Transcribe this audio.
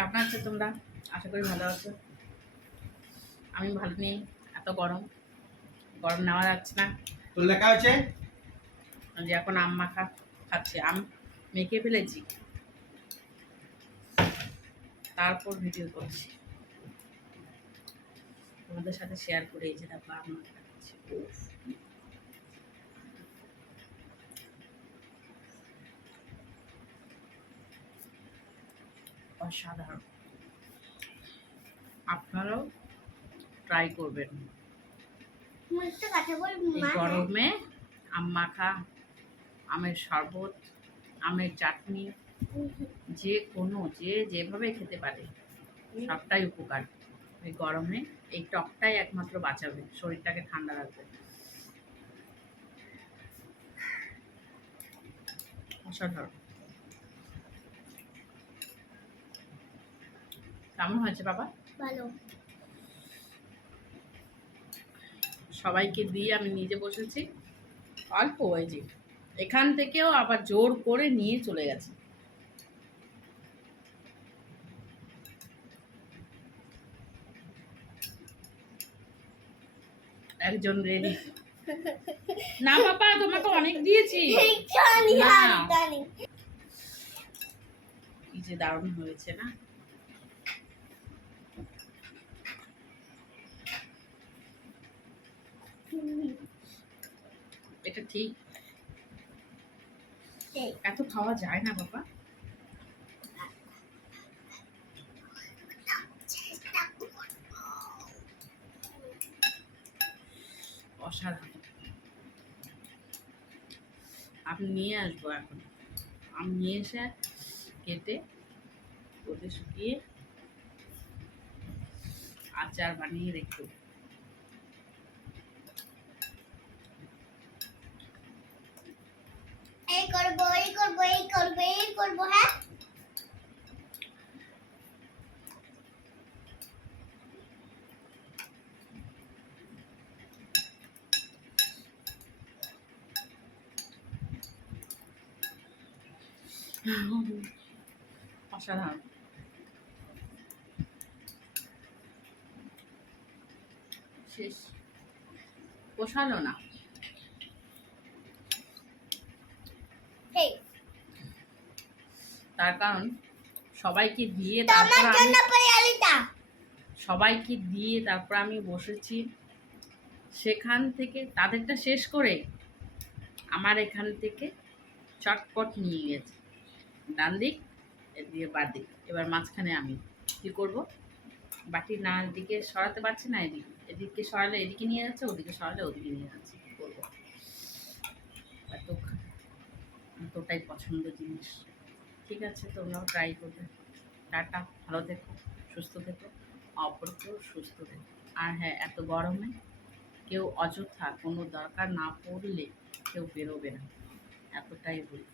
কেমন আছো তোমরা? আশা করি ভালো আছো। আমি ভালো নেই, এত গরম, গরম নেওয়া যাচ্ছে না। তোর লেখা হয়েছে যে এখন আম মাখা খাচ্ছি, আম মেখে ফেলেছি, তারপর ভিডিও করছি, তোমাদের সাথে শেয়ার করে। এই যে দেখো আম মাখা খাচ্ছি। উফ, অসাধারণ। আপনারাও ট্রাই করবেন এই গরমে আম মাখা, আমের শরবত, আমের চাটনি, যে কোনো যে যেভাবে খেতে পারে সবটাই উপকার। এই গরমে এই টকটাই একমাত্র বাঁচাবে, শরীরটাকে ঠান্ডা রাখবে। অসাধারণ। কেমন হয়েছে বাবা? ভালো। সবাইকে দিয়ে আমি নিজে বসেছি অল্প, ওই যে এখান থেকেও আবার জোর করে নিয়ে চলে গেছে। একজন রেডি। না বাবা, তোমাকে অনেক দিয়েছি। না, কি যে দারুণ হয়েছে না? এটা ঠিক, এত খাওয়া যায় না বাবা। অসাধারণ। আমি নিয়ে আসবো এখন, আমি নিয়ে এসে কেটে রোদে শুকিয়ে আচার বানিয়ে রেখে। এই করবো, এই করবো, এই করবো, এই করবো, হ্যাঁ। অসাধারণ। শেষ, পোষালো না। এই তার কারণ সবাইকে দিয়ে তোমার তারপর জন্য আমি পরে আলিটা। সবাইকে দিয়ে তারপর আমি বসেছি, সেখান থেকে তাদেরটা শেষ করে আমার এখান থেকে চটপট নিয়ে গেছে ডান দিক, এদিকে বাঁ দিক, এবার মাঝখানে আমি কি করব? বাটি না দিকে সরাতে পারছি না, এদিকে এদিকে সরালে এদিকে নিয়ে যাচ্ছে, ওদিকে সরালে ওদিকে নিয়ে যাচ্ছে, কি করবো? এত এতটাই পছন্দ জিনিস। ঠিক আছে, তোমরাও ট্রাই করবে। টাটা, ভালো থেকো, সুস্থ থেকো, অপরকেও সুস্থ থেকো। আর হ্যাঁ, এত গরমে কেউ অযথা কোনো দরকার না পড়লে কেউ বেরোবে না, এতটাই বলি।